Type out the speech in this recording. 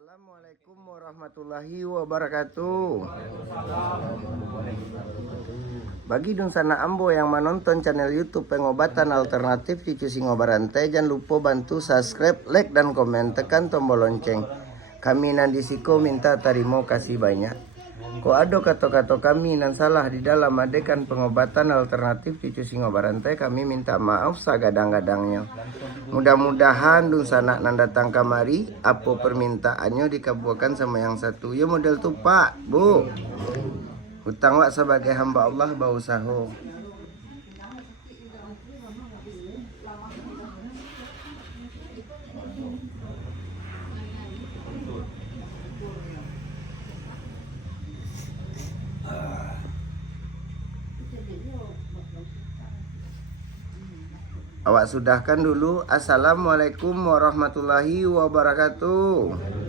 Assalamualaikum warahmatullahi wabarakatuh. Bagi Dunsana Ambo yang menonton channel YouTube Pengobatan Alternatif Cucu Singobarante, jangan lupa bantu subscribe, like, dan komen. Tekan tombol lonceng. Kami Nandisiko minta terima kasih banyak. Ko ada kata-kata kami nan salah di dalam adegan pengobatan alternatif cucu Singobarante, kami minta maaf sagadang-gadangnya. Mudah-mudahan Dunsana nan datang kamari, apa permintaannya dikabulkan sama yang satu. Ya model tuh Pak, Bu. Hutang wak sebagai hamba Allah bausaho. Awak sudahkan dulu. Assalamualaikum warahmatullahi wabarakatuh.